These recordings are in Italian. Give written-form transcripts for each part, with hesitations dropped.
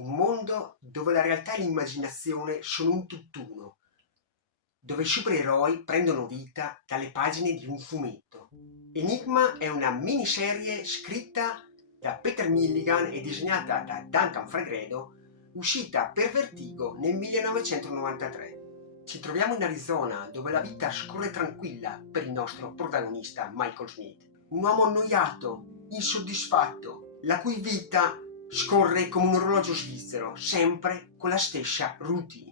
un mondo dove la realtà e l'immaginazione sono un tutt'uno, dove i supereroi prendono vita dalle pagine di un fumetto. Enigma è una miniserie scritta da Peter Milligan e disegnata da Duncan Fegredo, uscita per Vertigo nel 1993. Ci troviamo in Arizona, dove la vita scorre tranquilla per il nostro protagonista Michael Smith. Un uomo annoiato, insoddisfatto, la cui vita scorre come un orologio svizzero, sempre con la stessa routine.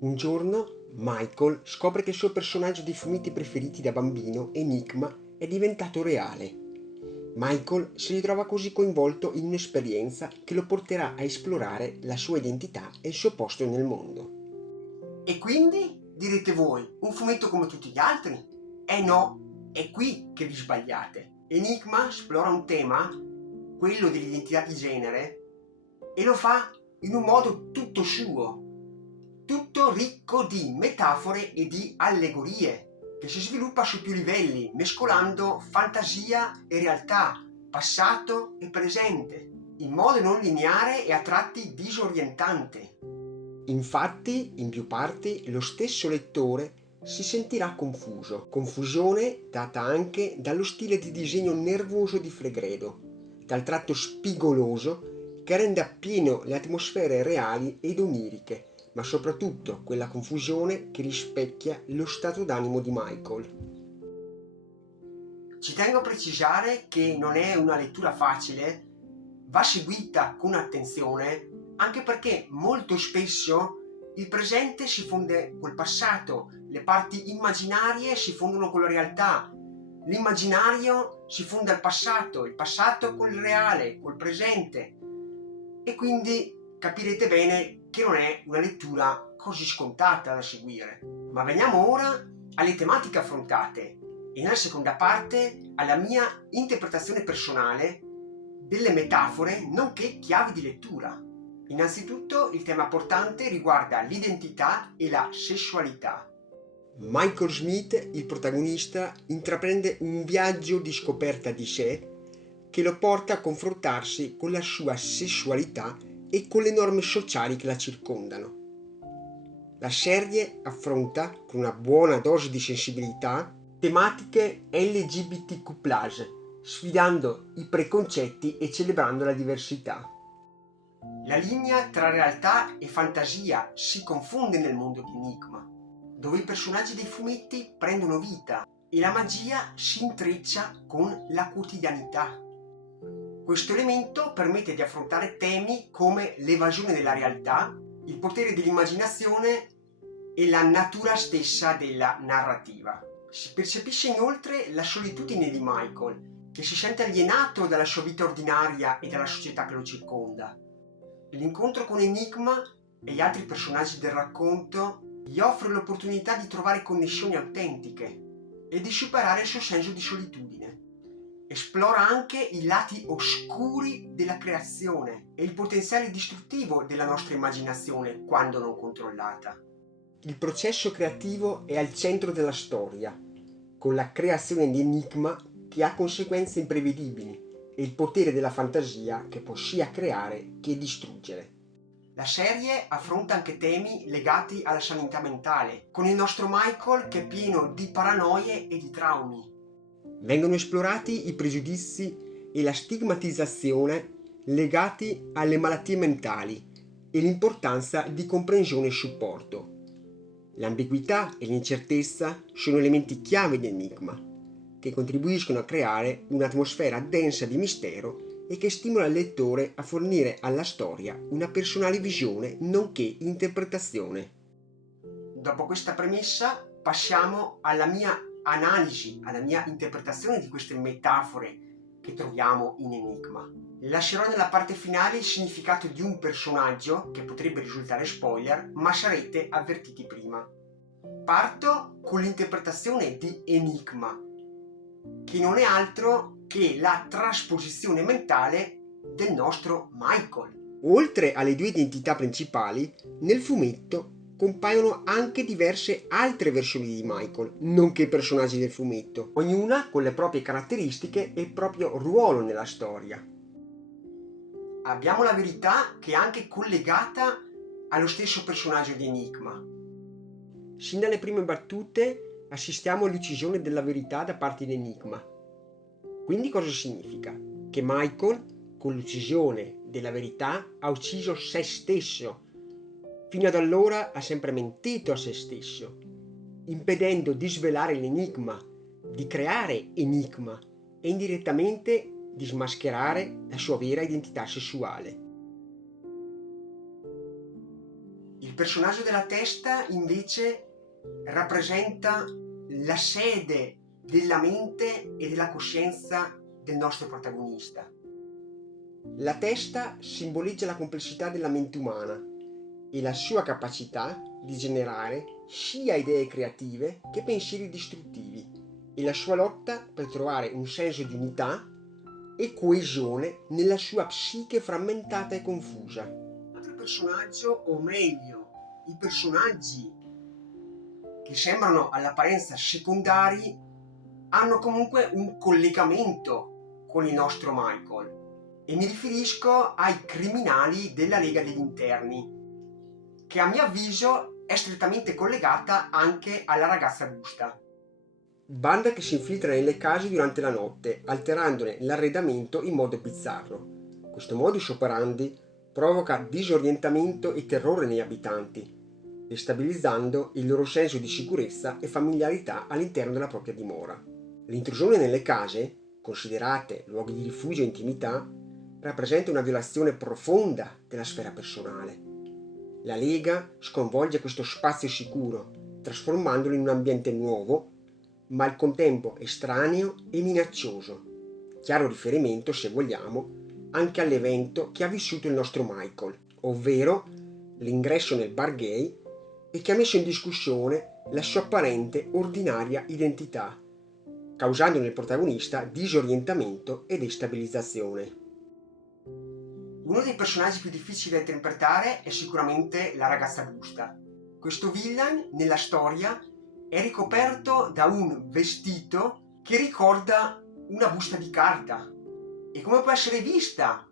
Un giorno Michael scopre che il suo personaggio dei fumetti preferiti da bambino, Enigma, è diventato reale. Michael si ritrova così coinvolto in un'esperienza che lo porterà a esplorare la sua identità e il suo posto nel mondo. E quindi, direte voi, un fumetto come tutti gli altri? Eh no, è qui che vi sbagliate. Enigma esplora un tema, quello dell'identità di genere, e lo fa in un modo tutto suo, tutto ricco di metafore e di allegorie, che si sviluppa su più livelli, mescolando fantasia e realtà, passato e presente, in modo non lineare e a tratti disorientante. Infatti, in più parti, lo stesso lettore si sentirà confuso, confusione data anche dallo stile di disegno nervoso di Fegredo, dal tratto spigoloso che rende appieno le atmosfere reali ed oniriche, ma soprattutto quella confusione che rispecchia lo stato d'animo di Michael. Ci tengo a precisare che non è una lettura facile, va seguita con attenzione, anche perché molto spesso il presente si fonde col passato, le parti immaginarie si fondono con la realtà, l'immaginario si fonde al passato, il passato col reale, col presente, e quindi capirete bene che non è una lettura così scontata da seguire. Ma veniamo ora alle tematiche affrontate e nella seconda parte alla mia interpretazione personale delle metafore nonché chiavi di lettura. Innanzitutto il tema portante riguarda l'identità e la sessualità. Michael Smith, il protagonista, intraprende un viaggio di scoperta di sé che lo porta a confrontarsi con la sua sessualità e con le norme sociali che la circondano. La serie affronta, con una buona dose di sensibilità, tematiche LGBTQ+, sfidando i preconcetti e celebrando la diversità. La linea tra realtà e fantasia si confonde nel mondo di Enigma, dove i personaggi dei fumetti prendono vita e la magia si intreccia con la quotidianità. Questo elemento permette di affrontare temi come l'evasione della realtà, il potere dell'immaginazione e la natura stessa della narrativa. Si percepisce inoltre la solitudine di Michael, che si sente alienato dalla sua vita ordinaria e dalla società che lo circonda. L'incontro con Enigma e gli altri personaggi del racconto gli offre l'opportunità di trovare connessioni autentiche e di superare il suo senso di solitudine. Esplora anche i lati oscuri della creazione e il potenziale distruttivo della nostra immaginazione quando non controllata. Il processo creativo è al centro della storia, con la creazione di Enigma che ha conseguenze imprevedibili e il potere della fantasia che può sia creare che distruggere. La serie affronta anche temi legati alla sanità mentale, con il nostro Michael che è pieno di paranoie e di traumi. Vengono esplorati i pregiudizi e la stigmatizzazione legati alle malattie mentali e l'importanza di comprensione e supporto. L'ambiguità e l'incertezza sono elementi chiave di Enigma, che contribuiscono a creare un'atmosfera densa di mistero e che stimola il lettore a fornire alla storia una personale visione nonché interpretazione. Dopo questa premessa passiamo alla mia analisi, alla mia interpretazione di queste metafore che troviamo in Enigma. Lascerò nella parte finale il significato di un personaggio che potrebbe risultare spoiler, ma sarete avvertiti prima. Parto con l'interpretazione di Enigma, che non è altro che la trasposizione mentale del nostro Michael. Oltre alle due identità principali, nel fumetto compaiono anche diverse altre versioni di Michael, nonché personaggi del fumetto, ognuna con le proprie caratteristiche e il proprio ruolo nella storia. abbiamo la verità che è anche collegata allo stesso personaggio di Enigma. Sin dalle prime battute assistiamo all'uccisione della verità da parte di Enigma. Quindi cosa significa? Che Michael, con l'uccisione della verità, ha ucciso se stesso. Fino ad allora ha sempre mentito a se stesso, impedendo di svelare l'enigma, di creare enigma e indirettamente di smascherare la sua vera identità sessuale. Il personaggio della testa invece rappresenta la sede della mente e della coscienza del nostro protagonista. La testa simboleggia la complessità della mente umana e la sua capacità di generare sia idee creative che pensieri distruttivi, e la sua lotta per trovare un senso di unità e coesione nella sua psiche frammentata e confusa. L'altro personaggio, o meglio, i personaggi che sembrano all'apparenza secondari, hanno comunque un collegamento con il nostro Michael, e mi riferisco ai criminali della Lega degli Interni, che a mio avviso è strettamente collegata anche alla ragazza busta. Banda che si infiltra nelle case durante la notte, alterandone l'arredamento in modo bizzarro. Questo modus operandi provoca disorientamento e terrore negli abitanti, destabilizzando il loro senso di sicurezza e familiarità all'interno della propria dimora. L'intrusione nelle case, considerate luoghi di rifugio e intimità, rappresenta una violazione profonda della sfera personale. La Lega sconvolge questo spazio sicuro, trasformandolo in un ambiente nuovo, ma al contempo estraneo e minaccioso. Chiaro riferimento, se vogliamo, anche all'evento che ha vissuto il nostro Michael, ovvero l'ingresso nel bar gay, e che ha messo in discussione la sua apparente ordinaria identità, causando nel protagonista disorientamento e destabilizzazione. Uno dei personaggi più difficili da interpretare è sicuramente la ragazza busta. Questo villain nella storia è ricoperto da un vestito che ricorda una busta di carta. E come può essere vista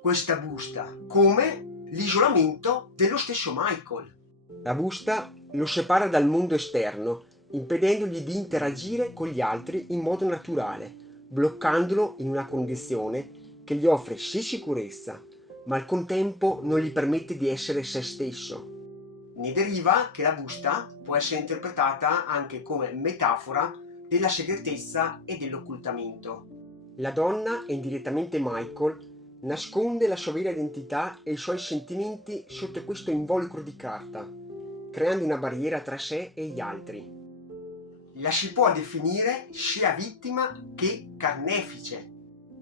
questa busta? Come l'isolamento dello stesso Michael. La busta lo separa dal mondo esterno, impedendogli di interagire con gli altri in modo naturale, bloccandolo in una condizione che gli offre sì sicurezza, ma al contempo non gli permette di essere se stesso. Ne deriva che la busta può essere interpretata anche come metafora della segretezza e dell'occultamento. La donna, e indirettamente Michael, nasconde la sua vera identità e i suoi sentimenti sotto questo involucro di carta, creando una barriera tra sé e gli altri. La si può definire sia vittima che carnefice.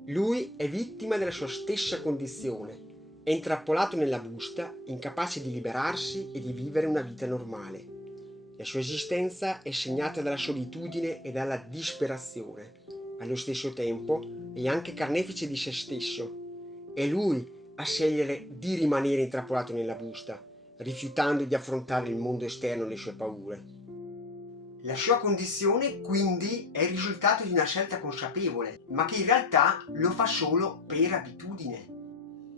Lui è vittima della sua stessa condizione, è intrappolato nella busta, incapace di liberarsi e di vivere una vita normale. La sua esistenza è segnata dalla solitudine e dalla disperazione. Allo stesso tempo è anche carnefice di se stesso. È lui a scegliere di rimanere intrappolato nella busta, rifiutando di affrontare il mondo esterno e le sue paure. La sua condizione quindi è il risultato di una scelta consapevole, ma che in realtà lo fa solo per abitudine.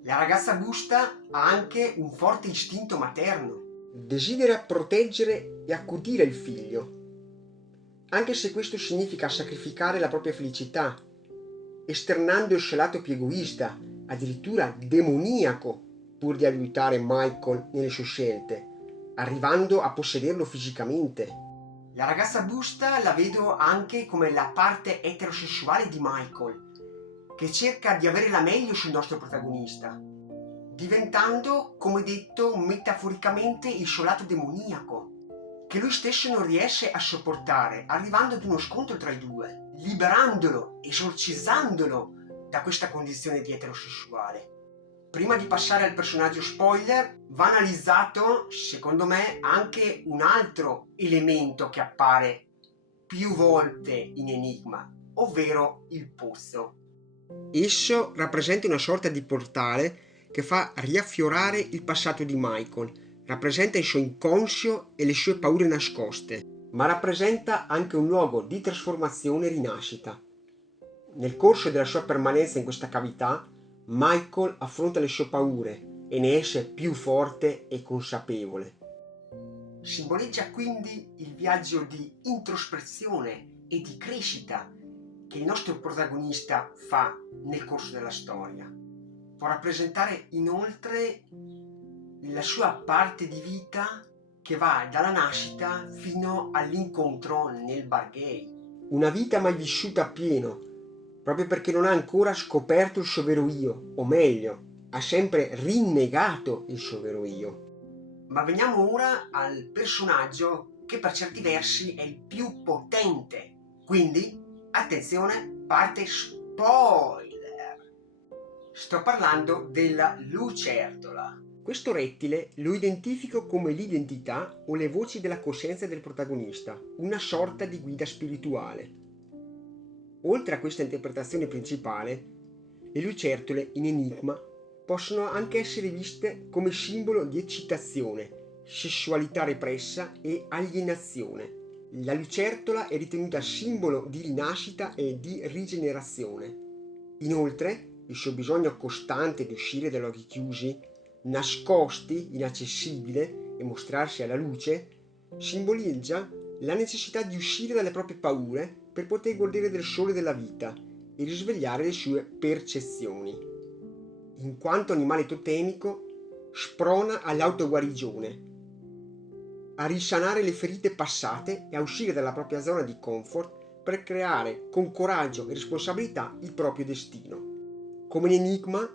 La ragazza busta ha anche un forte istinto materno. Desidera proteggere e accudire il figlio, anche se questo significa sacrificare la propria felicità, esternando il suo lato più egoista, addirittura demoniaco, pur di aiutare Michael nelle sue scelte, arrivando a possederlo fisicamente. La ragazza busta la vedo anche come la parte eterosessuale di Michael, che cerca di avere la meglio sul nostro protagonista, diventando, come detto, metaforicamente il suo lato demoniaco, che lui stesso non riesce a sopportare, arrivando ad uno scontro tra i due, liberandolo, esorcizzandolo da questa condizione di eterosessuale. Prima di passare al personaggio spoiler, va analizzato, secondo me, anche un altro elemento che appare più volte in Enigma, ovvero il pozzo. Esso rappresenta una sorta di portale che fa riaffiorare il passato di Michael, rappresenta il suo inconscio e le sue paure nascoste, ma rappresenta anche un luogo di trasformazione e rinascita. Nel corso della sua permanenza in questa cavità, Michael affronta le sue paure e ne esce più forte e consapevole. Simboleggia quindi il viaggio di introspezione e di crescita che il nostro protagonista fa nel corso della storia. Può rappresentare inoltre la sua parte di vita che va dalla nascita fino all'incontro nel bar gay. Una vita mai vissuta appieno, proprio perché non ha ancora scoperto il suo vero io, o meglio, ha sempre rinnegato il suo vero io. Ma veniamo ora al personaggio che per certi versi è il più potente. Quindi, attenzione, parte spoiler. Sto parlando della lucertola. Questo rettile lo identifico come l'identità o le voci della coscienza del protagonista, una sorta di guida spirituale. Oltre a questa interpretazione principale, le lucertole in Enigma possono anche essere viste come simbolo di eccitazione, sessualità repressa e alienazione. La lucertola è ritenuta simbolo di rinascita e di rigenerazione. Inoltre, il suo bisogno costante di uscire dagli occhi chiusi, nascosti, inaccessibile e mostrarsi alla luce, simboleggia la necessità di uscire dalle proprie paure per poter godere del sole della vita e risvegliare le sue percezioni. In quanto animale totemico, sprona all'autoguarigione, a risanare le ferite passate e a uscire dalla propria zona di comfort per creare con coraggio e responsabilità il proprio destino. Come in Enigma,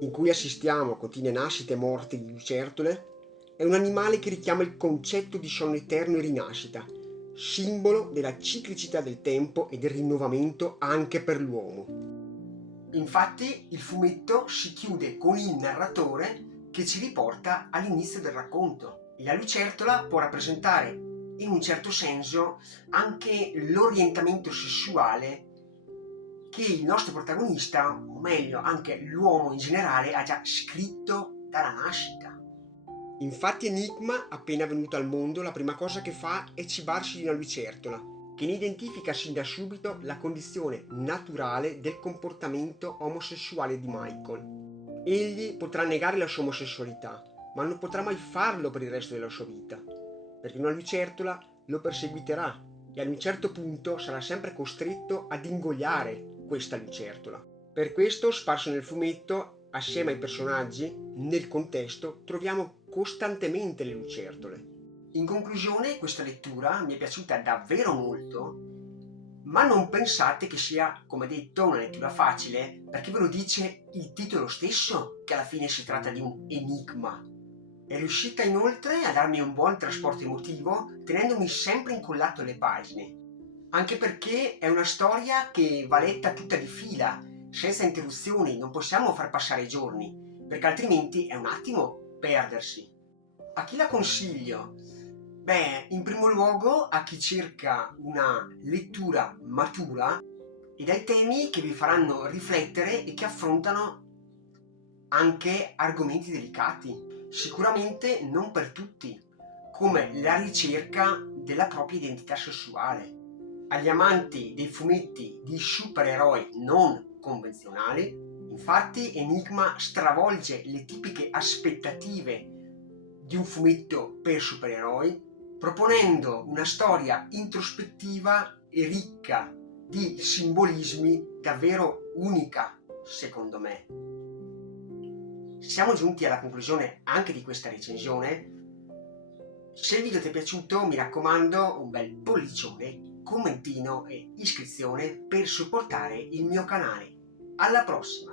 in cui assistiamo a continue nascite e morti di lucertole, è un animale che richiama il concetto di sonno eterno e rinascita, simbolo della ciclicità del tempo e del rinnovamento anche per l'uomo. Infatti il fumetto si chiude con il narratore che ci riporta all'inizio del racconto. La lucertola può rappresentare in un certo senso anche l'orientamento sessuale che il nostro protagonista, o meglio anche l'uomo in generale, ha già scritto dalla nascita. Infatti Enigma, appena venuto al mondo, la prima cosa che fa è cibarsi di una lucertola, che ne identifica sin da subito la condizione naturale del comportamento omosessuale di Michael. Egli potrà negare la sua omosessualità, ma non potrà mai farlo per il resto della sua vita, perché una lucertola lo perseguiterà e ad un certo punto sarà sempre costretto ad ingoiare questa lucertola. Per questo, sparso nel fumetto, assieme ai personaggi, nel contesto, troviamo costantemente le lucertole. In conclusione, questa lettura mi è piaciuta davvero molto, ma non pensate che sia, come detto, una lettura facile, perché ve lo dice il titolo stesso, che alla fine si tratta di un enigma. È riuscita inoltre a darmi un buon trasporto emotivo, tenendomi sempre incollato alle pagine. Anche perché è una storia che va letta tutta di fila, senza interruzioni, non possiamo far passare i giorni, perché altrimenti è un attimo perdersi. A chi la consiglio? Beh, in primo luogo a chi cerca una lettura matura e dai temi che vi faranno riflettere e che affrontano anche argomenti delicati, sicuramente non per tutti, come la ricerca della propria identità sessuale. Agli amanti dei fumetti di supereroi non convenzionali, infatti Enigma stravolge le tipiche aspettative di un fumetto per supereroi, proponendo una storia introspettiva e ricca di simbolismi davvero unica, secondo me. Siamo giunti alla conclusione anche di questa recensione. Se il video ti è piaciuto, mi raccomando, un bel pollicione, commentino e iscrizione per supportare il mio canale. Alla prossima!